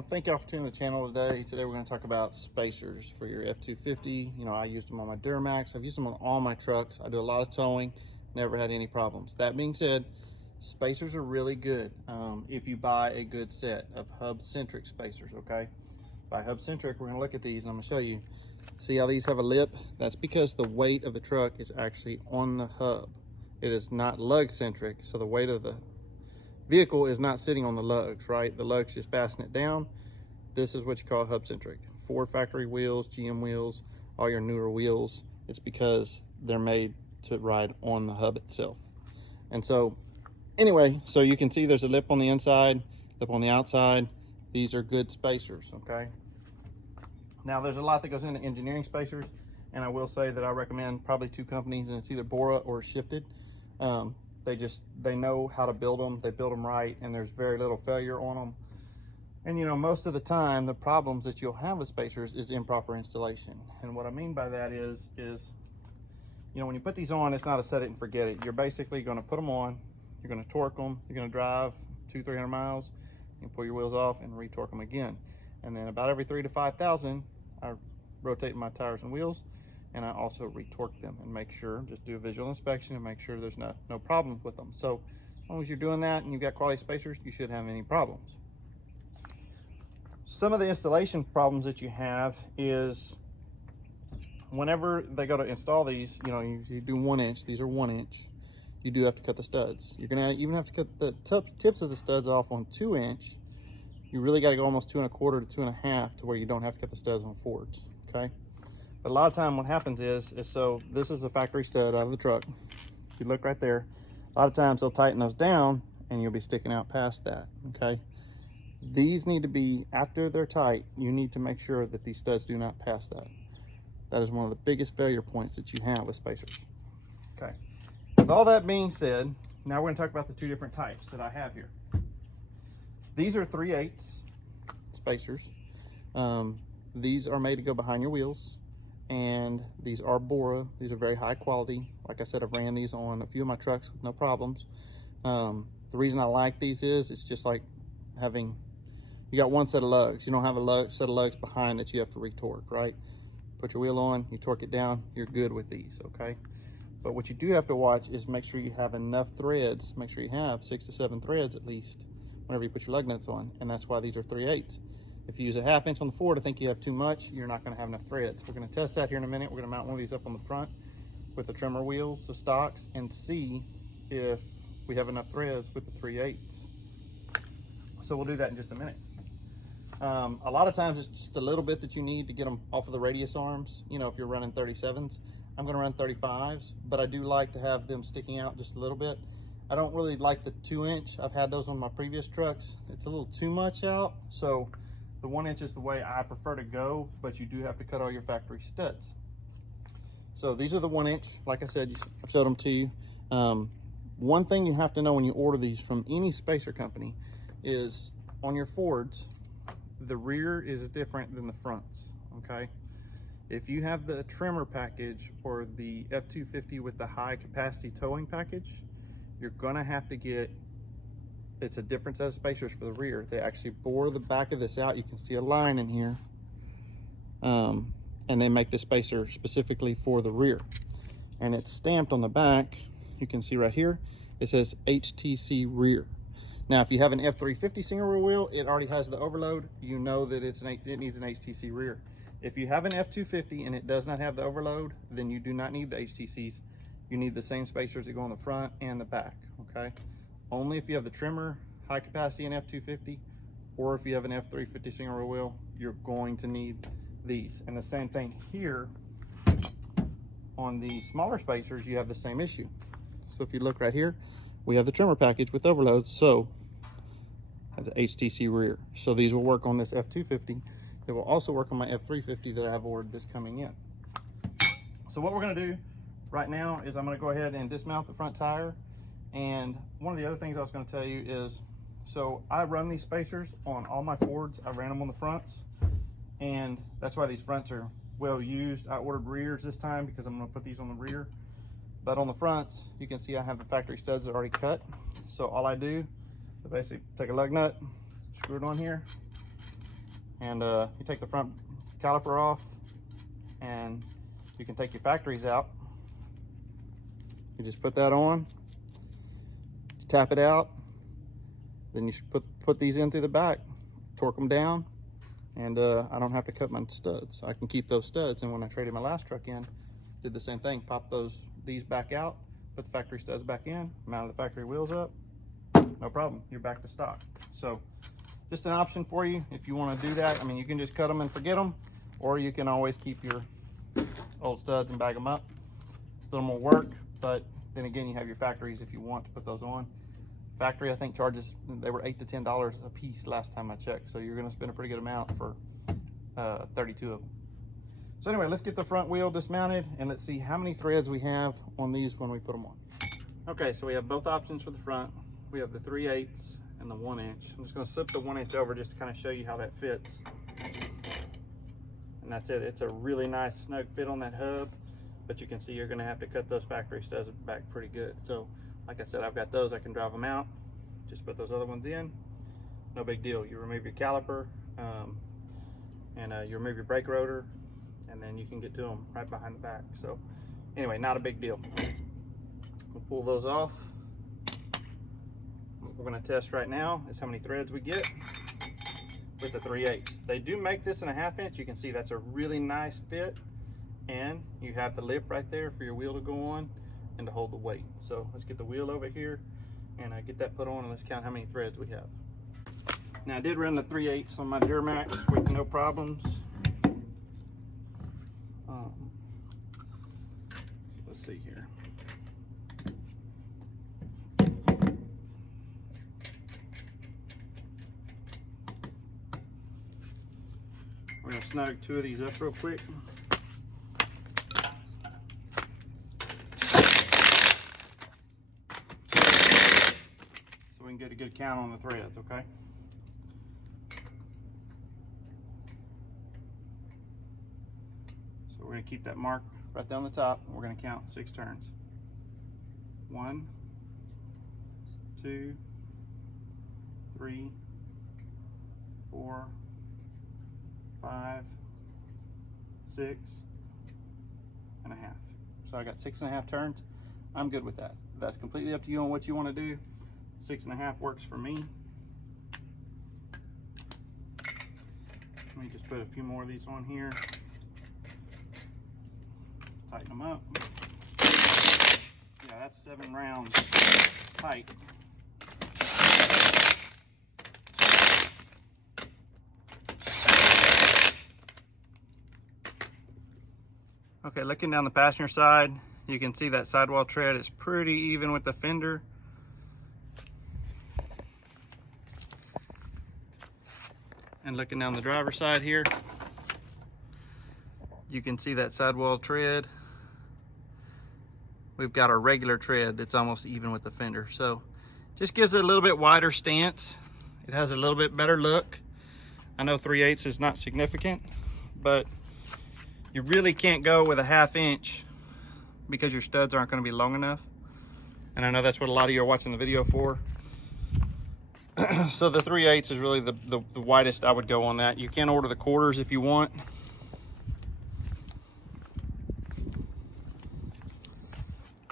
want to thank y'all for tuning in the channel today. Today we're going to talk about spacers for your F-250. You know, I used them on my Duramax. I've used them on all my trucks. I do a lot of towing, never had any problems. That being said, spacers are really good if you buy a good set of hub Centric spacers, okay? By hub Centric, we're going to look at these and I'm going to show you. See how these have a lip? That's because the weight of the truck is actually on the hub. It is not lug centric, so the weight of the vehicle is not sitting on the lugs, right? The lugs just fasten it down. This is what you call hub centric. Ford factory wheels, GM wheels, all your newer wheels, it's because they're made to ride on the hub itself. And so anyway, so you can see there's a lip on the inside, lip on the outside. These are good spacers, okay? Now there's a lot that goes into engineering spacers, and I will say that I recommend probably two companies, and it's either Bora or Shifted. They know how to build them, they build them right, and there's very little failure on them. And you know, most of the time the problems that you'll have with spacers is improper installation. And what I mean by that is you know, when you put these on, it's not a set it and forget it. You're basically going to put them on, you're going to torque them, you're going to drive 200-300 miles, you pull your wheels off and re-torque them again. And then about every 3,000 to 5,000 I rotate my tires and wheels, and I also retorque them and make sure, just do a visual inspection and make sure there's no problems with them. So as long as you're doing that and you've got quality spacers, you shouldn't have any problems. Some of the installation problems that you have is whenever they go to install these, you know, you do 1 inch, these are 1 inch, you do have to cut the studs. You're gonna even have to cut the tips of the studs off on 2 inch. You really got to go almost 2 1/4 to 2 1/2 to where you don't have to cut the studs on Fords, okay? But a lot of time what happens is so this is a factory stud out of the truck. If you look right there, a lot of times they'll tighten those down and you'll be sticking out past that, okay? These need to be, after they're tight, you need to make sure that these studs do not pass that. That is one of the biggest failure points that you have with spacers, okay? With all that being said, now we're going to talk about the two different types that I have here. These are 3/8 spacers. These are made to go behind your wheels, and these are Bora. These are very high quality. Like I said, I've ran these on a few of my trucks with no problems. The reason I like these is it's just like having, you got one set of lugs. You don't have a set of lugs behind that you have to retorque, right? Put your wheel on, you torque it down, you're good with these, okay? But what you do have to watch is make sure you have enough threads. Make sure you have 6 to 7 threads at least whenever you put your lug nuts on, and that's why these are 3/8. If you use a 1/2 inch on the Ford, I think you have too much, you're not going to have enough threads. We're going to test that here in a minute. We're going to mount one of these up on the front with the trimmer wheels, the stocks, and see if we have enough threads with the 3/8. So we'll do that in just a minute. A lot of times it's just a little bit that you need to get them off of the radius arms. You know, if you're running 37s, I'm going to run 35s, but I do like to have them sticking out just a little bit. I don't really like the 2 inch. I've had those on my previous trucks. It's a little too much out. So the 1 inch is the way I prefer to go, but you do have to cut all your factory studs. So these are the 1 inch. Like I said, I've showed them to you. One thing you have to know when you order these from any spacer company is on your Fords, the rear is different than the fronts, okay? If you have the trimmer package or the F-250 with the high capacity towing package, you're gonna have to get, it's a different set of spacers for the rear. They actually bore the back of this out. You can see a line in here. And they make the spacer specifically for the rear. And it's stamped on the back. You can see right here, it says HTC rear. Now, if you have an F-350 single rear wheel, it already has the overload. You know that it needs an HTC rear. If you have an F-250 and it does not have the overload, then you do not need the HTCs. You need the same spacers that go on the front and the back, okay? Only if you have the trimmer, high capacity in F-250, or if you have an F-350 single rear wheel, you're going to need these. And the same thing here, on the smaller spacers, you have the same issue. So if you look right here, we have the trimmer package with overloads, so have the HTC rear. So these will work on this F-250. They will also work on my F-350 that I have ordered that's coming in. So what we're gonna do right now is I'm going to go ahead and dismount the front tire. And one of the other things I was going to tell you is, so I run these spacers on all my Fords. I ran them on the fronts, and that's why these fronts are well used. I ordered rears this time because I'm going to put these on the rear, but on the fronts you can see I have the factory studs already cut. So all I do is basically take a lug nut, screw it on here, And you take the front caliper off, and you can take your factories out. You just put that on, tap it out, then you should put these in through the back, torque them down, and I don't have to cut my studs. I can keep those studs. And when I traded my last truck in, did the same thing, pop these back out, put the factory studs back in, mounted the factory wheels up, no problem, you're back to stock. So just an option for you if you want to do that. I mean, you can just cut them and forget them, or you can always keep your old studs and bag them up. It's a little more work, but then again, you have your factories if you want to put those on. Factory, I think, charges, they were $8 to $10 a piece last time I checked, so you're going to spend a pretty good amount for 32 of them. So anyway, let's get the front wheel dismounted and let's see how many threads we have on these when we put them on. Okay, so we have both options for the front. We have the 3/8 and the 1 inch. I'm just going to slip the 1 inch over just to kind of show you how that fits. And that's it. It's a really nice snug fit on that hub, but you can see you're going to have to cut those factory studs back pretty good. So like I said, I've got those. I can drive them out, just put those other ones in, no big deal. You remove your caliper, and you remove your brake rotor, and then you can get to them right behind the back. So anyway, not a big deal. We'll pull those off. What we're going to test right now is how many threads we get with the 3/8. They do make this in a 1/2 inch. You can see that's a really nice fit, and you have the lip right there for your wheel to go on and to hold the weight. So let's get the wheel over here and get that put on, and let's count how many threads we have. Now I did run the 3/8 on my Duramax with no problems. Let's see here. We're gonna snug 2 of these up real quick. So we can get a good count on the threads, okay? So we're gonna keep that mark right down the top, and we're gonna count 6 turns. 1, 2, 3, 4, 5, 6 and a half. So I got 6.5 turns. I'm good with that. That's completely up to you on what you want to do. 6.5 works for me. Let me just put a few more of these on here. Tighten them up. Yeah, that's 7 rounds tight. Okay, looking down the passenger side, you can see that sidewall tread is pretty even with the fender. And looking down the driver's side here, you can see that sidewall tread. We've got a regular tread that's almost even with the fender. So just gives it a little bit wider stance. It has a little bit better look. I know 3/8 is not significant, but you really can't go with a 1/2 inch because your studs aren't going to be long enough. And I know that's what a lot of you are watching the video for. So the 3/8 is really the widest I would go on that. You can order the quarters if you want.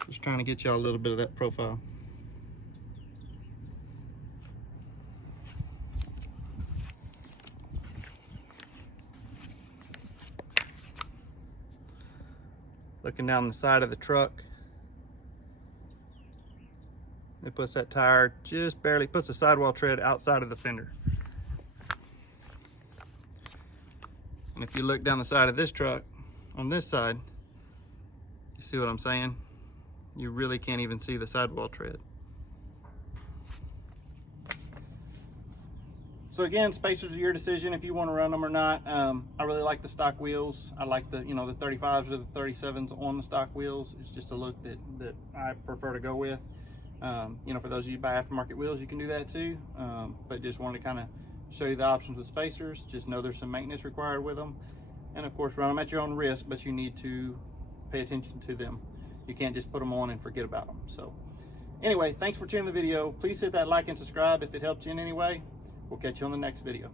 Just trying to get y'all a little bit of that profile. Looking down the side of the truck, it puts that tire just barely, puts the sidewall tread outside of the fender. And if you look down the side of this truck, on this side, you see what I'm saying? You really can't even see the sidewall tread. So again, spacers are your decision if you want to run them or not. I really like the stock wheels. I like the, the 35s or the 37s on the stock wheels. It's just a look that I prefer to go with. For those of you who buy aftermarket wheels, you can do that too. But just wanted to kind of show you the options with spacers. Just know there's some maintenance required with them. And of course, run them at your own risk, but you need to pay attention to them. You can't just put them on and forget about them. So anyway, thanks for tuning the video. Please hit that like and subscribe if it helped you in any way. We'll catch you on the next video.